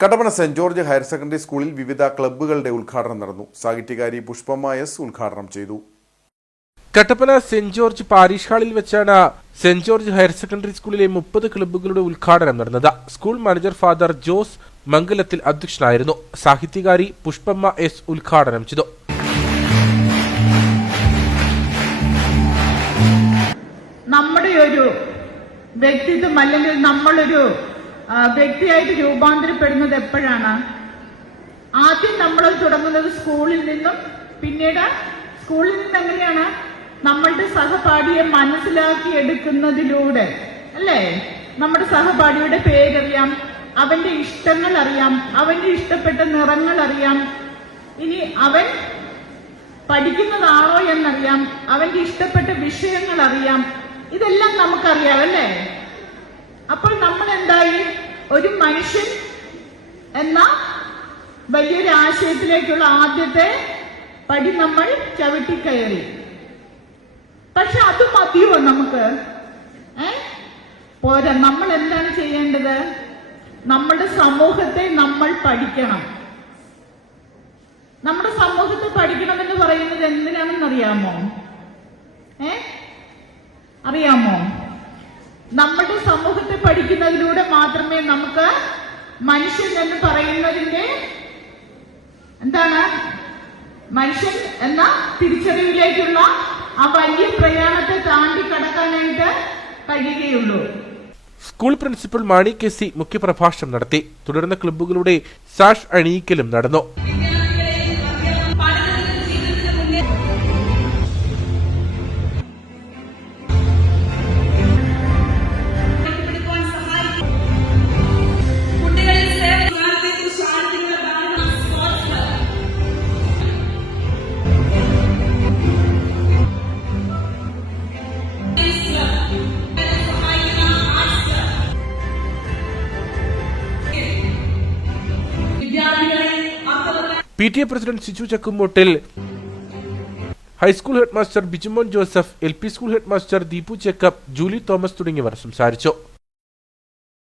Kattappana saint George higher secondary സ്കൂളിൽ വിവിധ ക്ലബ്ബുകളുടെ ഉദ്ഘാടനം നടന്നു. സാഹിത്യകാരി എസ് ഉദ്ഘാടനം ചെയ്തു. കട്ടപ്പന സെന്റ് ജോർജ് പാരീഷ് ഹാളിൽ വെച്ചാണ് സെന്റ് ജോർജ് ഹയർ സെക്കൻഡറി സ്കൂളിലെ മുപ്പത് ക്ലബ്ബുകളുടെ ഉദ്ഘാടനം നടന്നത്. School manager father Jose Mangalathil അധ്യക്ഷനായിരുന്നു. സാഹിത്യകാരി പുഷ്പമ്മ എസ് ഉദ്ഘാടനം ചെയ്തു. നമ്മുടെ ഒരു വ്യക്തിത്വം അല്ലെങ്കിൽ നമ്മളൊരു വ്യക്തിയായിട്ട് രൂപാന്തരപ്പെടുന്നത് എപ്പോഴാണ്? ആദ്യം നമ്മൾ തുടങ്ങുന്നത് സ്കൂളിൽ നിന്നും പിന്നീട് സ്കൂളിൽ നിന്ന് എങ്ങനെയാണ്? നമ്മളുടെ സഹപാഠിയെ മനസ്സിലാക്കി എടുക്കുന്നതിലൂടെ അല്ലേ? നമ്മുടെ സഹപാഠിയുടെ പേരറിയാം അവന്റെ ഇഷ്ടങ്ങൾ അറിയാം അവന്റെ ഇഷ്ടപ്പെട്ട നിറങ്ങൾ അറിയാം. ഇനി അവൻ പഠിക്കുന്നതാണോ എന്നറിയാം അവന്റെ ഇഷ്ടപ്പെട്ട വിഷയങ്ങൾ അറിയാം. ഇതെല്ലാം നമുക്കറിയാം അല്ലേ? അപ്പോൾ നമ്മൾ എന്തായി? ഒരു മനുഷ്യൻ എന്ന വലിയൊരു ആശയത്തിലേക്കുള്ള ആദ്യത്തെ പടി നമ്മൾ ചവിട്ടിക്കയറി. പക്ഷെ അത് മതിയോ നമുക്ക്? ഏ? പോരാ നമ്മൾ എന്താണ് ചെയ്യേണ്ടത്? നമ്മുടെ സമൂഹത്തെ നമ്മൾ പഠിക്കണം. നമ്മുടെ സമൂഹത്തെ പഠിക്കണമെന്ന് പറയുന്നത് എന്തിനാണെന്ന് അറിയാമോ ഏ? അറിയാമോ? നമ്മുടെ സമൂഹത്തെ പഠിക്കുന്നതിലൂടെ മാത്രമേ നമുക്ക് മനുഷ്യൻ എന്ന് പറയുന്നതിന്റെ എന്താണ്? മനുഷ്യൻ എന്ന തിരിച്ചറിവിലേക്കുള്ള ആ വലിയ പ്രയാണത്തെ താണ്ടി കടക്കാനായിട്ട് കഴിയുകയുള്ളൂ. School principal Mani K C മുഖ്യപ്രഭാഷണം നടത്തി. തുടർന്ന് ക്ലബ്ബുകളുടെ സാഷ് അണിയിക്കലും നടന്നു. P T A president Siju Chakkumpottil high school headmaster Bijumon Joseph L P school headmaster Deepu checkup Julie Thomas തുടങ്ങിയവർ സംസാരിച്ചു.